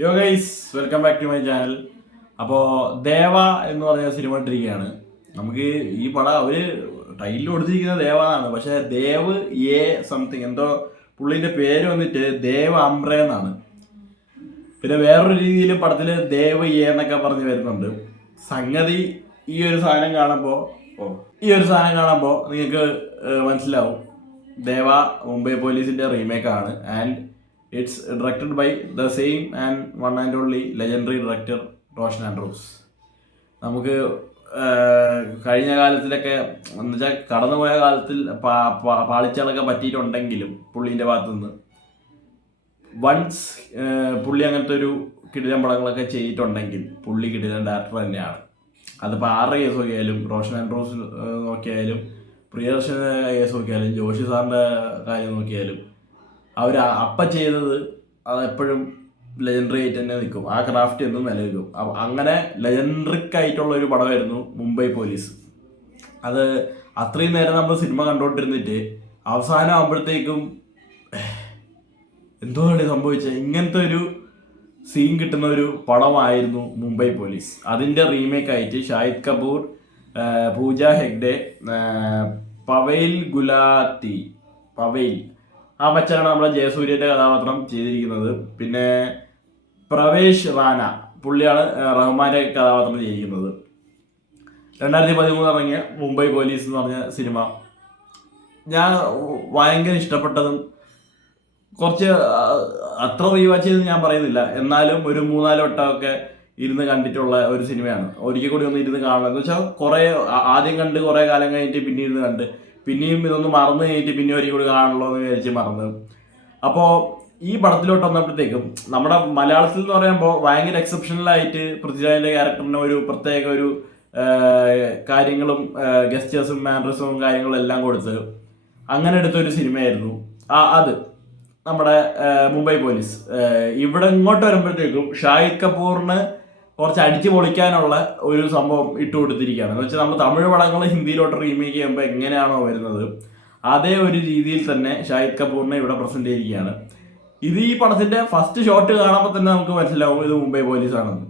യോ guys, welcome back to my channel. അപ്പോൾ ദേവ എന്ന് പറഞ്ഞ സിനിമ ഇട്ടിരിക്കുകയാണ്. നമുക്ക് ഈ പടം അവര് ടൈറ്റിൽ കൊടുത്തിരിക്കുന്നത് ദേവ എന്നാണ്, പക്ഷെ ദേവ് എ സംതിങ് എന്തോ പുള്ളിന്റെ പേര് വന്നിട്ട് ദേവ് അംബ്ര എന്നാണ്. പിന്നെ വേറൊരു രീതിയിൽ പടത്തിൽ ദേവ് എ എന്നൊക്കെ പറഞ്ഞ് വരുന്നുണ്ട്. സംഗതി ഈ ഒരു സാധനം കാണുമ്പോൾ നിങ്ങൾക്ക് മനസ്സിലാവും ദേവ മുംബൈ പോലീസിന്റെ റീമേക്ക് ആണ്. And it's directed by the same and one and only legendary director Roshan Andrews. നമുക്ക് കഴിഞ്ഞ കാലത്തിലൊക്കെ എന്ന് വെച്ചാൽ കടന്നുപോയ കാലത്തിൽ പാളിച്ചകളൊക്കെ പറ്റിയിട്ടുണ്ടെങ്കിലും പുള്ളീൻ്റെ ഭാഗത്തുനിന്ന് വൺസ് പുള്ളി അങ്ങനത്തെ ഒരു കിടിലൻ പടങ്ങളൊക്കെ ചെയ്തിട്ടുണ്ടെങ്കിൽ പുള്ളി കിടിലൻ ഡയറക്ടർ തന്നെയാണ്. അതിപ്പോൾ ആരുടെ കേസ് നോക്കിയാലും, റോഷൻ ആൻഡ്രൂസ് നോക്കിയാലും, പ്രിയദർശന കേസ് നോക്കിയാലും, ജോഷി സാറിൻ്റെ കാര്യം നോക്കിയാലും, അവർ അപ്പം ചെയ്തത് അതെപ്പോഴും ലെജൻഡറി ആയിട്ട് തന്നെ നിൽക്കും. ആ ക്രാഫ്റ്റ് എന്നും നിലനിൽക്കും. അങ്ങനെ ലെജൻഡറിക് ആയിട്ടുള്ള ഒരു പടമായിരുന്നു മുംബൈ പോലീസ്. അത് അത്രയും നേരം നമ്മൾ സിനിമ കണ്ടുകൊണ്ടിരുന്നിട്ട് അവസാനം ആകുമ്പോഴത്തേക്കും എന്തുകൊണ്ടാണ് സംഭവിച്ചത്, ഇങ്ങനത്തെ ഒരു സീൻ കിട്ടുന്ന ഒരു പടമായിരുന്നു മുംബൈ പോലീസ്. അതിൻ്റെ റീമേക്ക് ആയിട്ട് ഷാഹിദ് കപൂർ, പൂജ ഹെഗ്ഡെ, പവൈൽ ഗുലാത്തി ആ മച്ചാനാണ് നമ്മളെ ജയസൂര്യൻ്റെ കഥാപാത്രം ചെയ്തിരിക്കുന്നത്. പിന്നെ പ്രവേശ് റാന പുള്ളിയാണ് റഹ്മാൻ്റെ കഥാപാത്രം ചെയ്തിരിക്കുന്നത്. 2013 ഇറങ്ങിയ മുംബൈ പോലീസ് എന്ന് പറഞ്ഞ സിനിമ ഞാൻ ഭയങ്കര ഇഷ്ടപ്പെട്ടതും കുറച്ച് അത്ര റീവാച്ച് ചെയ്ത് ഞാൻ പറയുന്നില്ല, എന്നാലും ഒരു 3-4 വട്ടമൊക്കെ ഇരുന്ന് കണ്ടിട്ടുള്ള ഒരു സിനിമയാണ്. ഒരിക്കൽ കൂടി ഒന്ന് ഇരുന്ന് കാണണം എന്ന് വെച്ചാൽ കുറേ ആദ്യം കണ്ട് കുറേ കാലം കഴിഞ്ഞിട്ട് പിന്നെ ഇരുന്ന് കണ്ട് പിന്നെയും ഇതൊന്ന് മറന്നു കഴിഞ്ഞിട്ട് പിന്നെ ഒരിക്കൽ കൂടി കാണണല്ലോ എന്ന് വിചാരിച്ച് മറന്നു. അപ്പോൾ ഈ പടത്തിലോട്ട് വന്നപ്പോഴത്തേക്കും നമ്മുടെ മലയാളത്തിൽ എന്ന് പറയുമ്പോൾ ഭയങ്കര എക്സെപ്ഷണലായിട്ട് പൃഥ്വിരാജിൻ്റെ ക്യാരക്ടറിന് ഒരു പ്രത്യേക ഒരു കാര്യങ്ങളും ഗസ്റ്റേഴ്സും മാനറിസവും കാര്യങ്ങളും എല്ലാം കൊടുത്ത് അങ്ങനെ എടുത്തൊരു സിനിമയായിരുന്നു അത് നമ്മുടെ മുംബൈ പോലീസ്. ഇവിടെ ഇങ്ങോട്ട് വരുമ്പോഴത്തേക്കും ഷാഹിദ് കപൂറിന് കുറച്ച് അടിച്ചു പൊളിക്കാനുള്ള ഒരു സംഭവം ഇട്ട് കൊടുത്തിരിക്കുകയാണ്. എന്ന് വെച്ചാൽ നമ്മൾ തമിഴ് പടങ്ങൾ ഹിന്ദിയിലോട്ട് റീമേക്ക് ചെയ്യുമ്പോൾ എങ്ങനെയാണോ വരുന്നത് അതേ ഒരു രീതിയിൽ തന്നെ ഷാഹിദ് കപൂറിനെ ഇവിടെ പ്രസന്റ് ചെയ്തിരിക്കുകയാണ്. ഇത് ഈ പടത്തിന്റെ ഫസ്റ്റ് ഷോട്ട് കാണുമ്പോൾ തന്നെ നമുക്ക് മനസ്സിലാവും ഇത് മുംബൈ പോലീസ് ആണെന്ന്.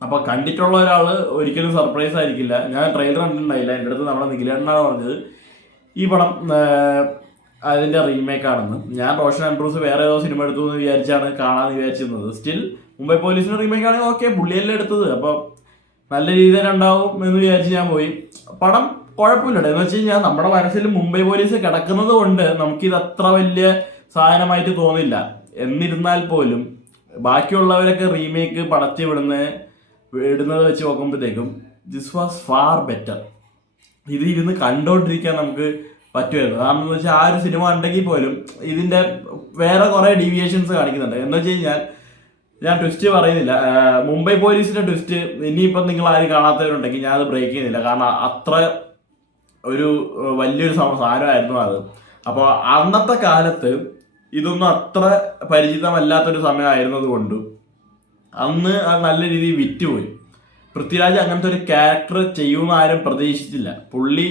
അപ്പൊ കണ്ടിട്ടുള്ള ഒരാൾ ഒരിക്കലും സർപ്രൈസ് ആയിരിക്കില്ല. ഞാൻ ട്രെയിലർ കണ്ടിട്ടുണ്ടായില്ല, എൻ്റെ അടുത്ത് നമ്മുടെ നിഖിലേട്ടനാണ് പറഞ്ഞത് ഈ പടം അതിന്റെ റീമേക്ക് ആണെന്ന്. ഞാൻ റോഷൻ ആൻഡ്രൂസ് വേറെ ഏതോ സിനിമ എടുത്തു എന്ന് വിചാരിച്ചാണ് കാണാമെന്ന് വിചാരിച്ചിരുന്നത്. സ്റ്റിൽ മുംബൈ പോലീസിന്റെ റീമേക്ക് ആണെങ്കിൽ ഓക്കെ, പുള്ളിയല്ലേ എടുത്തത്, അപ്പോൾ നല്ല രീതിയിൽ ഉണ്ടാവും എന്ന് വിചാരിച്ച് ഞാൻ പോയി. പടം കുഴപ്പമില്ല. എന്ന് വെച്ച് കഴിഞ്ഞാൽ നമ്മുടെ മനസ്സിൽ മുംബൈ പോലീസ് കിടക്കുന്നത് കൊണ്ട് നമുക്കിത് അത്ര വലിയ സാധനമായിട്ട് തോന്നില്ല. എന്നിരുന്നാൽ പോലും ബാക്കിയുള്ളവരൊക്കെ റീമേക്ക് പടത്തി വിടുന്നത് വെച്ച് നോക്കുമ്പോഴത്തേക്കും ദിസ് വാസ് ഫാർ ബെറ്റർ. ഇത് ഇരുന്ന് കണ്ടോണ്ടിരിക്കാൻ നമുക്ക് പറ്റുമായിരുന്നു. കാരണം എന്ന് വെച്ചാൽ ആ ഒരു സിനിമ ഉണ്ടെങ്കിൽ പോലും ഇതിന്റെ വേറെ കുറെ ഡീവിയേഷൻസ് കാണിക്കുന്നുണ്ട്. എന്ന് വെച്ച് കഴിഞ്ഞാൽ ഞാൻ ട്വിസ്റ്റ് പറയുന്നില്ല, മുംബൈ പോലീസിന്റെ ട്വിസ്റ്റ് ഇനിയിപ്പം നിങ്ങൾ ആരും കാണാത്തവരുണ്ടെങ്കിൽ ഞാൻ അത് ബ്രേക്ക് ചെയ്യുന്നില്ല, കാരണം അത്ര ഒരു വലിയൊരു സാധനമായിരുന്നു അത്. അപ്പോൾ അന്നത്തെ കാലത്ത് ഇതൊന്നും അത്ര പരിചിതമല്ലാത്തൊരു സമയമായിരുന്നത് കൊണ്ട് അന്ന് അത് നല്ല രീതിയിൽ വിറ്റുപോയി. പൃഥ്വിരാജ് അങ്ങനത്തെ ഒരു ക്യാരക്ടർ ചെയ്യുമെന്ന് ആരും പ്രതീക്ഷിച്ചില്ല. പുള്ളി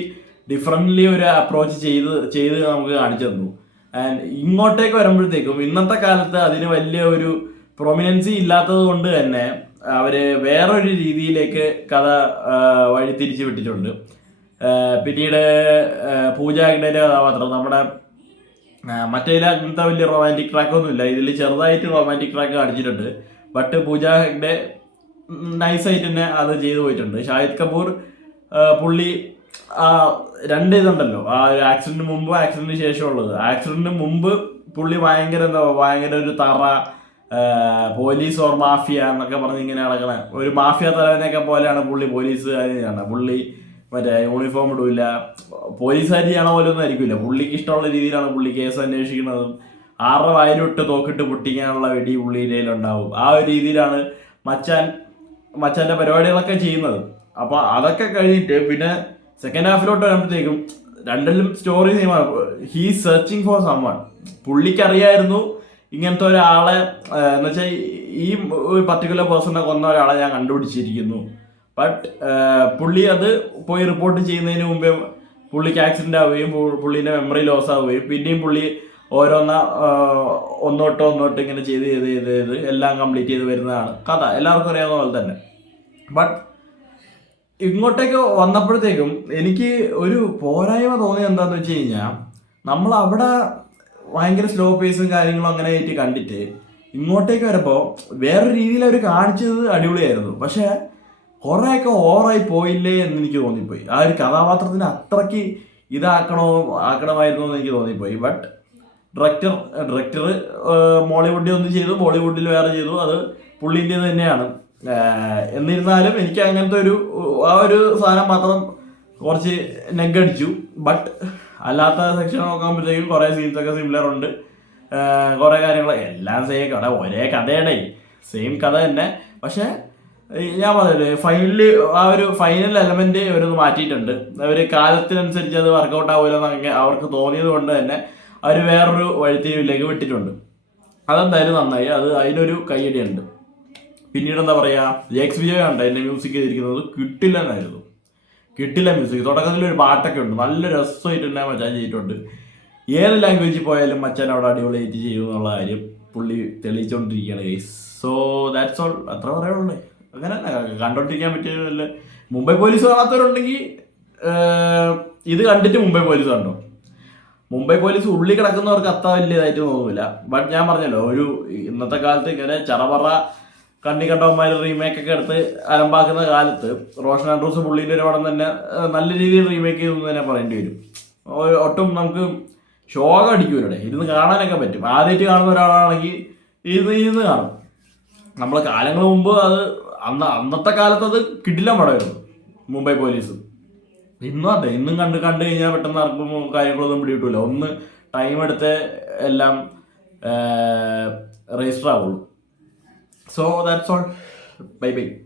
ഡിഫറൻ്റ്ലി ഒരു അപ്രോച്ച് ചെയ്ത് നമുക്ക് കാണിച്ചു തന്നു. ആൻഡ് ഇങ്ങോട്ടേക്ക് വരുമ്പോഴത്തേക്കും ഇന്നത്തെ കാലത്ത് അതിന് വലിയ ഒരു പ്രൊമിനൻസി ഇല്ലാത്തത് കൊണ്ട് തന്നെ അവര് വേറൊരു രീതിയിലേക്ക് കഥ വഴിതിരിച്ച് വിട്ടിട്ടുണ്ട്. പിന്നീട് പൂജ ഹെഗ്ഡെയുടെ കഥാപാത്രം നമ്മുടെ മറ്റേതിൽ അങ്ങനത്തെ വലിയ റൊമാൻറ്റിക് ട്രാക്കൊന്നുമില്ല, ഇതിൽ ചെറുതായിട്ട് റൊമാൻറ്റിക് ട്രാക്ക് കാണിച്ചിട്ടുണ്ട്. ബട്ട് പൂജ ഹെഗ്ഡെ നൈസായിട്ട് തന്നെ അത് ചെയ്തു പോയിട്ടുണ്ട്. ഷാഹിദ് കപൂർ പുള്ളി രണ്ട് ഇതുണ്ടല്ലോ, ആ ഒരു ആക്സിഡന്റിന് മുമ്പ് ആക്സിഡന്റിന് ശേഷമുള്ളത്. ആക്സിഡന്റിന് മുമ്പ് പുള്ളി ഭയങ്കര ഒരു തറ പോലീസ് ഓർ മാഫിയ എന്നൊക്കെ പറഞ്ഞ് ഇങ്ങനെ നടക്കണ ഒരു മാഫിയ തലവനെയൊക്കെ പോലെയാണ് പുള്ളി പോലീസുകാരിയാണ്. പുള്ളി മറ്റേ യൂണിഫോം ഇടില്ല, പോലീസുകാർ ചെയ്യണ പോലെ ഒന്നും ആയിരിക്കില്ല. പുള്ളിക്ക് ഇഷ്ടമുള്ള രീതിയിലാണ് പുള്ളി കേസ് അന്വേഷിക്കുന്നതും 6 വായിലിട്ട് തോക്കിട്ട് പൊട്ടിക്കാനുള്ള വെടി പുള്ളിയുടെ ഉണ്ടാവും. ആ ഒരു രീതിയിലാണ് മച്ചാന്റെ പരിപാടികളൊക്കെ ചെയ്യുന്നത്. അപ്പൊ അതൊക്കെ കഴിഞ്ഞിട്ട് പിന്നെ സെക്കൻഡ് ഹാഫിലോട്ട് വരുമ്പോഴത്തേക്കും രണ്ടിലും story same. He searching for someone. പുള്ളിക്ക് അറിയായിരുന്നു ഇങ്ങനത്തെ ഒരാളെ, എന്ന് വെച്ചാൽ ഈ ഒരു പർട്ടിക്കുലർ പേഴ്സണെ കൊന്ന ഒരാളെ ഞാൻ കണ്ടുപിടിച്ചിരിക്കുന്നു. ബട്ട് പുള്ളി അത് പോയി റിപ്പോർട്ട് ചെയ്യുന്നതിന് മുമ്പേ പുള്ളിക്ക് ആക്സിഡന്റ് ആവുകയും പുള്ളീൻ്റെ മെമ്മറി ലോസ് ആവുകയും പിന്നെയും പുള്ളി ഓരോന്ന ഒന്നോട്ട് ഇങ്ങനെ ചെയ്ത് എല്ലാം കംപ്ലീറ്റ് ചെയ്ത് വരുന്നതാണ് കഥ, എല്ലാവർക്കും അറിയാവുന്ന പോലെ തന്നെ. ബട്ട് ഇങ്ങോട്ടേക്ക് വന്നപ്പോഴത്തേക്കും എനിക്ക് ഒരു പോരായ്മ തോന്നിയത് എന്താണെന്ന് വെച്ച് കഴിഞ്ഞാൽ, നമ്മൾ അവിടെ ഭയങ്കര സ്ലോ പേസും കാര്യങ്ങളും അങ്ങനെ ആയിട്ട് കണ്ടിട്ട് ഇങ്ങോട്ടേക്ക് വരുമ്പോൾ വേറെ രീതിയിൽ അവർ കാണിച്ചത് അടിപൊളിയായിരുന്നു. പക്ഷേ കുറേയൊക്കെ ഓവറായി പോയില്ലേ എന്ന് എനിക്ക് തോന്നിപ്പോയി. ആ ഒരു കഥാപാത്രത്തിന് അത്രയ്ക്ക് ആക്കണമായിരുന്നു എന്ന് എനിക്ക് തോന്നിപ്പോയി. ബട്ട് ഡയറക്ടർ മോളിവുഡിൽ ഒന്ന് ചെയ്തു, ബോളിവുഡിൽ വേറെ ചെയ്തു, അത് പുള്ളിൻ്റെ തന്നെയാണ്. എന്നിരുന്നാലും എനിക്ക് അങ്ങനത്തെ ആ ഒരു സാധനം മാത്രം കുറച്ച് നെഗടിച്ചു. ബട്ട് അല്ലാത്ത സെക്ഷൻ നോക്കുമ്പോഴത്തേക്കും കുറേ സീൻസൊക്കെ സിമിലർ ഉണ്ട്. കുറേ കാര്യങ്ങൾ എല്ലാം ഒരേ കഥയുടെ സെയിം കഥ തന്നെ. പക്ഷേ ഞാൻ പറഞ്ഞില്ലേ, ആ ഒരു ഫൈനൽ എലമെന്റ് അവരൊന്ന് മാറ്റിയിട്ടുണ്ട്. അവർ കാലത്തിനനുസരിച്ച് അത് വർക്കൗട്ട് ആവില്ലെന്ന് അവർക്ക് തോന്നിയത് കൊണ്ട് തന്നെ അവർ വേറൊരു വഴിത്തിരിവിലേക്ക് വിട്ടിട്ടുണ്ട്. അതെന്തായാലും നന്നായി, അതിനൊരു കയ്യടിയുണ്ട്. പിന്നീട് എന്താ പറയുക, ജേക്സ് വിജയ് ഉണ്ട് അതിൻ്റെ മ്യൂസിക് ചെയ്തിരിക്കുന്നത്. കിട്ടില്ല മ്യൂസിക്. തുടക്കത്തിൽ ഒരു പാട്ടൊക്കെ ഉണ്ട്, നല്ല രസമായിട്ട് തന്നെ മച്ചാൻ ചെയ്തിട്ടുണ്ട്. ഏത് ലാംഗ്വേജിൽ പോയാലും മച്ചാൻ അവിടെ അടിപൊളിയായിട്ട് ചെയ്യും എന്നുള്ള കാര്യം പുള്ളി തെളിയിച്ചുകൊണ്ടിരിക്കുകയാണ് ഗൈസ്. സോ ദാറ്റ്സ് ഓൾ, അത്ര പറയാനുള്ളൂ. അങ്ങനെ കണ്ടോണ്ടിരിക്കാൻ പറ്റിയ മുംബൈ പോലീസ് കാണാത്തവരുണ്ടെങ്കിൽ ഇത് കണ്ടിട്ട് മുംബൈ പോലീസ് കണ്ടോ. മുംബൈ പോലീസ് ഉള്ളി കിടക്കുന്നവർക്ക് അത്ര വലിയതായിട്ട് തോന്നില്ല. ബട്ട് ഞാൻ പറഞ്ഞല്ലോ, ഇന്നത്തെ കാലത്ത് ഇങ്ങനെ ചറപറ കണ്ടവന്മാർ റീമേക്ക് ഒക്കെ എടുത്ത് അലമ്പാക്കുന്ന കാലത്ത് റോഷൻ ആൻഡ്രൂസ് പുള്ളിൻ്റെ ഒരു പടം തന്നെ നല്ല രീതിയിൽ റീമേക്ക് ചെയ്തു തന്നെ പറയേണ്ടി വരും. ഒട്ടും നമുക്ക് ശോകം അടിക്കൂലൂടെ, ഇരുന്ന് കാണാനൊക്കെ പറ്റും. ആദ്യമായിട്ട് കാണുന്ന ഒരാളാണെങ്കിൽ ഇരുന്ന് കാണും. നമ്മൾ കാലങ്ങൾ മുമ്പ് അന്നത്തെ കാലത്ത് അത് കിടിലൻ പടമായിരുന്നു മുംബൈ പോലീസ്. ഇന്നും കണ്ടു കഴിഞ്ഞാൽ പെട്ടെന്ന് ആർക്കും കാര്യങ്ങളൊന്നും പിടികിട്ടില്ല. ഒന്ന് ടൈം എടുത്ത് എല്ലാം രജിസ്റ്റർ ആവുള്ളൂ. So that's all. Bye bye.